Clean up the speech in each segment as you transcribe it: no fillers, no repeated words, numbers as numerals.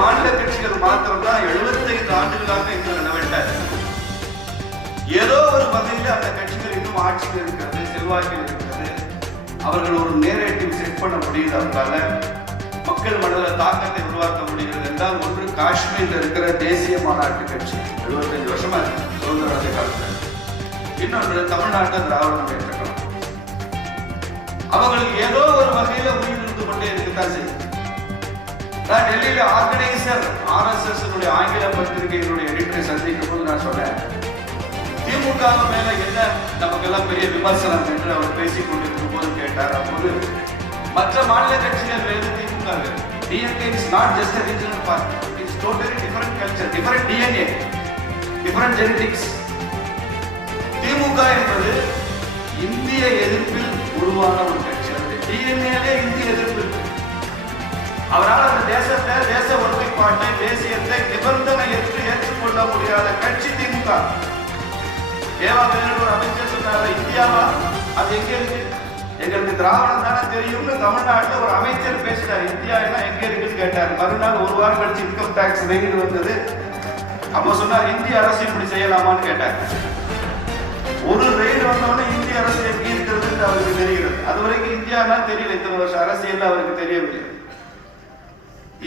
மாநில கட்சிகள் மாத்திரம் தான் 75 ஆண்டுகளாக இந்த நிலவட்டார். ஏதோ ஒரு வகையில் அந்த கட்சிகள் இன்னும் ஆட்சியில் இருக்கிறது, செல்வாக்கில் இருக்கிறது. அவர்கள் ஒரு நேரேட்டிவ் செட் பண்ண முடியுது, அவங்களால மக்கள் மனதில் தாக்கத்தை உருவாக்க முடிகிறது என்றால் ஒன்று காஷ்மீரில் இருக்கிற தேசிய மாநாட்டு கட்சி 75 வருஷமா சுதந்திர காலத்தில், இன்னொன்று தமிழ்நாட்டு திராவிட முன்னேற்ற கழகம். அவங்களுக்கு ஏதோ ஒரு வகையில உயிர் இருந்து கொண்டே இருக்கத்தான் செய்யும். நான் டெல்லியில ஆர்கனைசர் RSS ஆங்கில பத்திரிகையினுடைய எடிட்டரை சந்திக்கும் போது நான் சொன்னேன், திமுக மேல என்ன நமக்கெல்லாம் பெரிய விமர்சனம் என்று அவர் பேசிக் கொண்டிருக்கும் போது கேட்டார். அப்போது மற்ற மாநில கட்சிகள் வேறு, திமுக DMK is not just a regional party, it's totally different culture, different DNA, different genetics. திமுக என்பது இந்திய எதிர்ப்பில் உருவான ஒரு கட்சி. அது DNA இந்திய எதிர்ப்பு. அவரால் அந்த தேசத்தை, தேச ஒருமைப்பாட்டை, தேசியத்தை நிபந்தனை ஏற்றுக்கொள்ள முடியாத கட்சி திமுக. ஏவா வேலூர் ஒரு அமைச்சர் சொன்னார், இந்தியாவா அது எங்க இருக்கு, எங்களுக்கு திராவிடம் தானே தெரியும்னு தமிழ்நாட்டில் ஒரு அமைச்சர் பேசினார். இந்தியா எல்லாம் எங்க இருக்குன்னு கேட்டார். மறுநாள் ஒரு வாரம் கழிச்சு இன்கம் டாக்ஸ் ரெய்டு வந்தது. அப்ப சொன்னார், இந்திய அரசு இப்படி செய்யலாமான்னு கேட்டார். ஒரு ரெய்டு வந்தோடனே இந்திய அரசு எங்க இருக்கிறது அவருக்கு தெரிகிறது. அது வரைக்கும் இந்தியானா தெரியல, இத்தனை வருஷம் அரசியல் அவருக்கு தெரியவில்லை.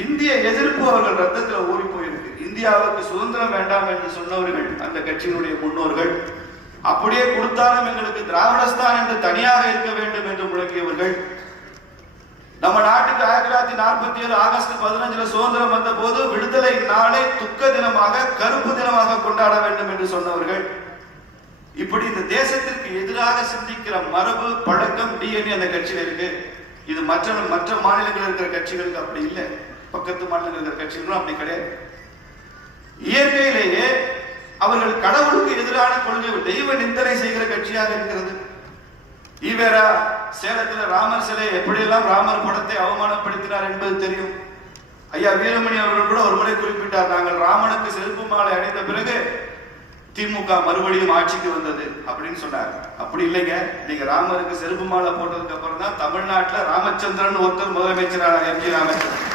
இந்திய எதிர்ப்பு அவர்கள் ரத்தத்தில் ஊறி போயிருக்கு. இந்தியாவுக்கு சுதந்திரம் வேண்டாம் என்று சொன்னவர்கள் அந்த கட்சியினுடைய முன்னோர்கள், அப்படியே கொடுத்தாலும் எங்களுக்கு திராவிடஸ்தான் என்று தனியாக இருக்க வேண்டும் என்று முழங்கியவர்கள், நம்ம நாட்டுக்கு 1947 ஆகஸ்ட் 15 சுதந்திரம் வந்த போது விடுதலை நாளை துக்க தினமாக, கருப்பு தினமாக கொண்டாட வேண்டும் என்று சொன்னவர்கள், இப்படி இந்த தேசத்திற்கு எதிராக சிந்திக்கிற மரபு, பழக்கம், DNA அந்த கட்சியில் இருக்கு. இது மற்ற மாநிலங்களில் இருக்கிற கட்சிகளுக்கு அப்படி இல்லை. பக்கத்து மாநிலங்களில் இருக்கிற கட்சிகளும் அப்படி கிடையாது. இயற்கையிலேயே அவர்கள் கடவுளுக்கு எதிரான கொள்கை, தெய்வ நிந்தனை செய்கிற கட்சியாக இருக்கிறது. ஈவேரா சேலத்தில் ராமர் சிலை எப்படியெல்லாம் ராமர் படத்தை அவமானப்படுத்தினார் என்பது தெரியும். ஐயா வீரமணி அவர்கள் கூட ஒரு முறை குறிப்பிட்டார், நாங்கள் ராமனுக்கு செருப்பு மாலை அணிந்த பிறகு திமுக மறுபடியும் ஆட்சிக்கு வந்தது அப்படின்னு சொன்னார். அப்படி இல்லைங்க, நீங்க ராமருக்கு செருப்பு மாலை போட்டதுக்கு அப்புறம் தான் தமிழ்நாட்டில் ராமச்சந்திரன் ஒருத்தர் முதலமைச்சரான MP ராமச்சந்திரன்.